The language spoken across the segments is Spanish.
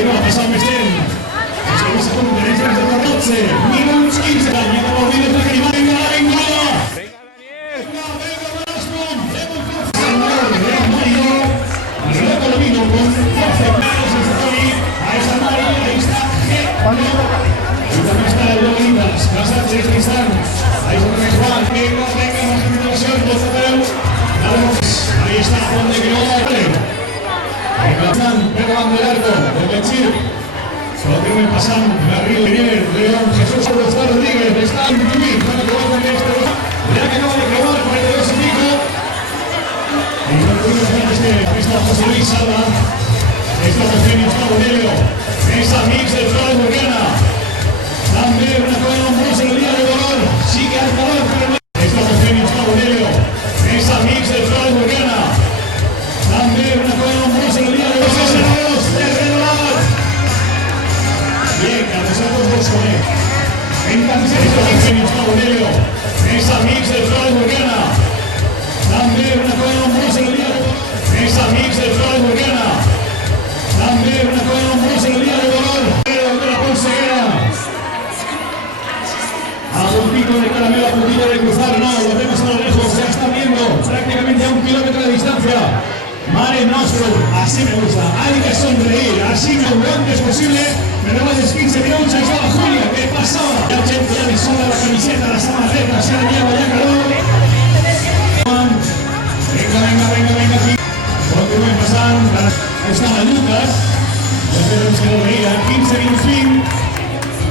continua passant més temps. Els que no se confereixen de 14 minuts 15. Ja no m'oblido de que hi va, vinga, vinga! Venga, Velasco! Senyor Mario, luego lo vino con 12 claros en Tony, a esa Mario, ahí está y también está el Lolitas, Casa 3 Cristán, ahí está también Juan, venga, más continuación, 12 peus, ahí está Juan de Quirona, Pedro Van del Arco, de Benchir, solo tienen pasando Garrido Miguel, León, Jesús Rodríguez, está en Tubí, para que vuelvan este, ya que acaba de probar 42 y pico, y no tuvimos ganas que está José Luis Salva, está Eugenio Bonello, esa mix de Flores Burgana, también una cosa nombrosa en el día de dolor, sigue al calor, pero no. Está Eugenio Bonello, esa mix de Flores Burgana, también una cosa nombrosa en el día de dolor, de Renovar. Bien, a nosotros los con él. Entonces, está Eugenio Bonello, esa mix de Flores Burgana, también una cosa nombrosa en el día de dolor, esa mix de Flores Burgana, también una cosa nombrosa en el día de dolor, pero de la Ponceguera. A un pico de caramelo a puntilla de cruzar, no, lo vemos a lo lejos, ya están viendo prácticamente a 1 kilómetro de distancia. Mare Nostrum, así me gusta, hay que sonreír, así lo antes posible, pero más de 15 minutos, ahí estaba Julia, ¿qué pasaba? Ya gente ya le sobra la camiseta, las amarretas, ya lleva ya calor. Venga, aquí. Continúen pasando, ahí está Lucas, ya tenemos que lo veía, 15 minutos fin.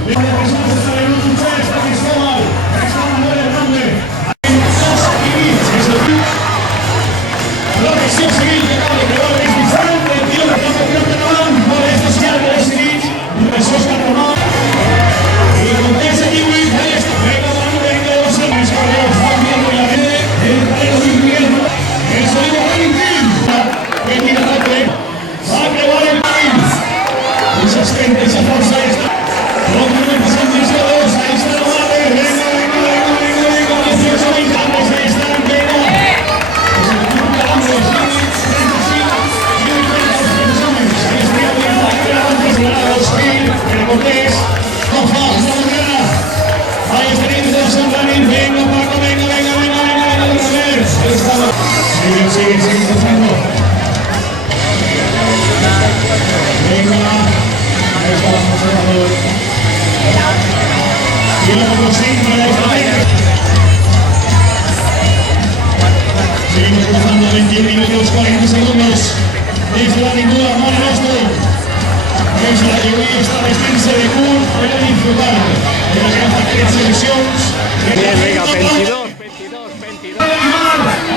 Vaya personas hasta el minuto 3, está Cristóbal, ahí está Manuel Hernández, hay 2 seguidos, es el fin. Protección civil que acaba de quedar es diferente, el tío de campo creo que no van, por estos que han de seguir, Jesús Carromán, y con ese kiwi, ahí está, venga, los hombres, Juan Diego y la gente, el Padre Luis Miguel, el sonido Valentín, que tira rápido, va a crear el país, esas gente, esa fuerza, ahí está, continúen pasando los dedos, ahí está la madre, venga, 18 vincables, ahí están, venga, es el equipo calambres, 35, y 30 hombres, ahí estaría bien, antes de ganar los Gil, el Cortés, Rafa, la Morgana, ahí estaría de los Santanín, venga Paco, venga, otra vez, ahí estaba, siguen cruzando, venga, ahí está la conservador, y luego siempre ahí está, seguimos cruzando 21 minutos 40 segundos, desde la ninguna Mare Nostrum, es la que hoy está vestirse de cool, voy a disfrutar de la gran parte de las selecciones. Venga, 22.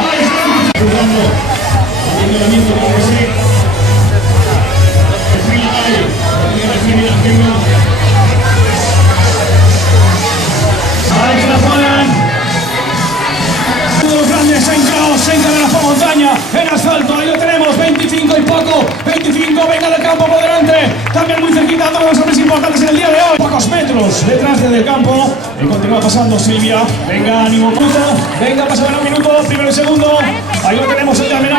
Ahí están cruzando, haciendo el amigo como que sé. El fila hay, ahí está Juan. Los grandes en caos, en la montaña, en asfalto, ahí lo tenemos, 25 y poco, 25, venga del campo por delante, también muy cerquita, todos los hombres importantes en el día de hoy, pocos metros detrás del campo, y continúa pasando Silvia, venga, ánimo, venga, pasaban 1 minuto, primero y segundo, ahí lo tenemos el camino,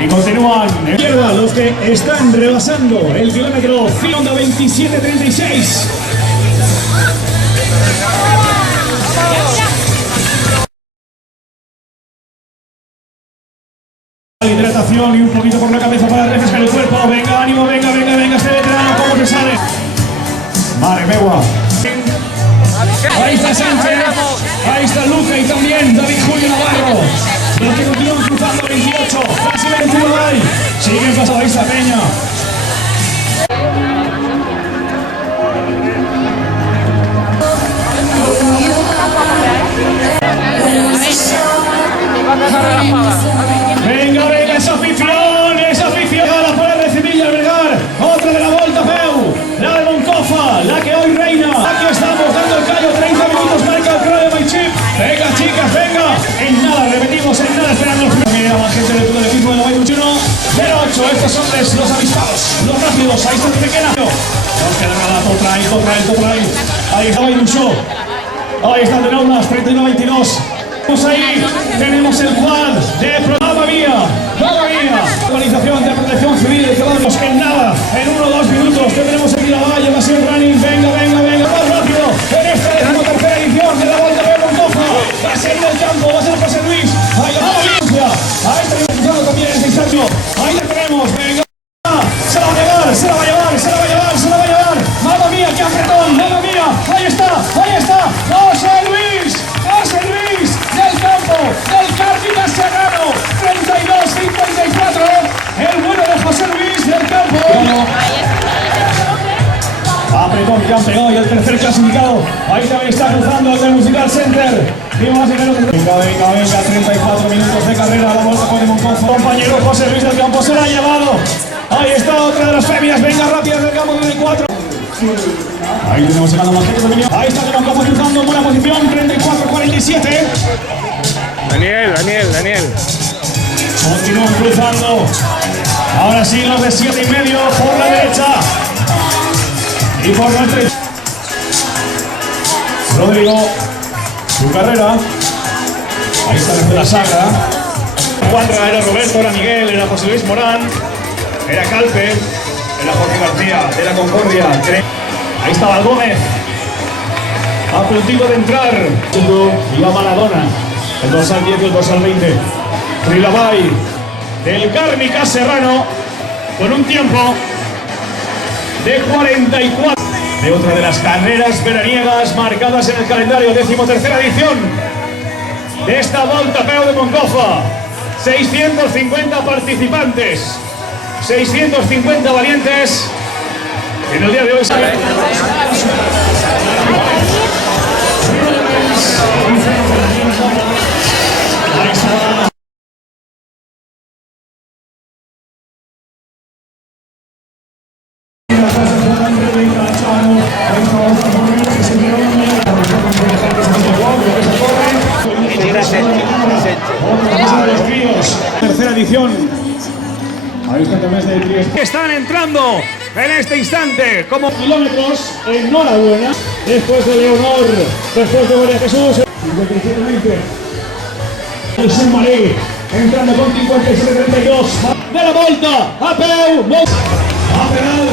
y continúan de izquierda los que están rebasando el kilómetro 27:36. Hidratación y un poquito por la cabeza para refrescar el cuerpo. Venga, ánimo, venga, este veterano, ¿cómo se sale? Mare Megua. Ahí está Sánchez, ahí está Luca y también David Julio Navarro. Los que continúan cruzando 28, casi 21 hay. Siguen pasando, ahí está Peña. Venga, esa afición, la fuera de Civilla Albergar, otra de la Volta Peu, la de Moncofa, la que hoy reina, aquí estamos dando el callo, 30 minutos marca el crono de Maichip, venga chicas, venga, en nada, repetimos, en nada, esperando el final, mira más gente de todo el equipo de la Bay 08, estos hombres, los avispados, los rápidos, ahí está pequeña, nos queda nada, Totrail, ahí está Bay ahí está de Naumas, 31-22. Ahí tenemos el quad de Mamma Mía, organización de protección civil, que en nada, en 1 o 2 minutos. ser del campo, va a ser José Luis. Ahí la Valencia. Ahí está empezando también en este instante. Ahí la tenemos. Venga. Se la va a llevar, se la va a llevar, se la va a llevar, se la va a llevar. Mamma mía, qué apretón, mamma mía. Ahí está, ahí está. José Luis del campo, del Cárnica Serrano. 32-54. El bueno de José Luis del campo. Apretón que han pegado y el tercer clasificado. Ahí también está cruzando el del Musical Center. Venga, 34 minutos de carrera. La vuelta con el Monconzo. Compañero José Luis del campo se la ha llevado. Ahí está otra de las femias. Venga, rápidas del campo de 4. Ahí tenemos llegando más gente dominio. Ahí está el Monconzo cruzando en buena posición. 34-47. Daniel. Continúan cruzando. Ahora sí, los de 7,5 por la derecha. Y por nuestra Rodrigo, su carrera. Ahí está desde la saga. Cuadra era Roberto, era Miguel, era José Luis Morán, era Calpe, era Jorge García, era Concordia. Ahí estaba Gómez, a puntito de entrar. Iba Maradona, el dorsal 10 y el dorsal 20. Trilabay, del Cárnica Serrano, con un tiempo de 44. De otra de las carreras veraniegas marcadas en el calendario, 13ª edición de esta Volta a Peu de Moncofa. 650 participantes, 650 valientes. En el día de hoy tercera edición. Ahí está el mes de tríos. Están entrando en este instante como kilómetros. Enhorabuena. Después de Leonor, después de María Jesús. 57-20. El Marí entrando con 57-32. De la Volta a Peu. A penal.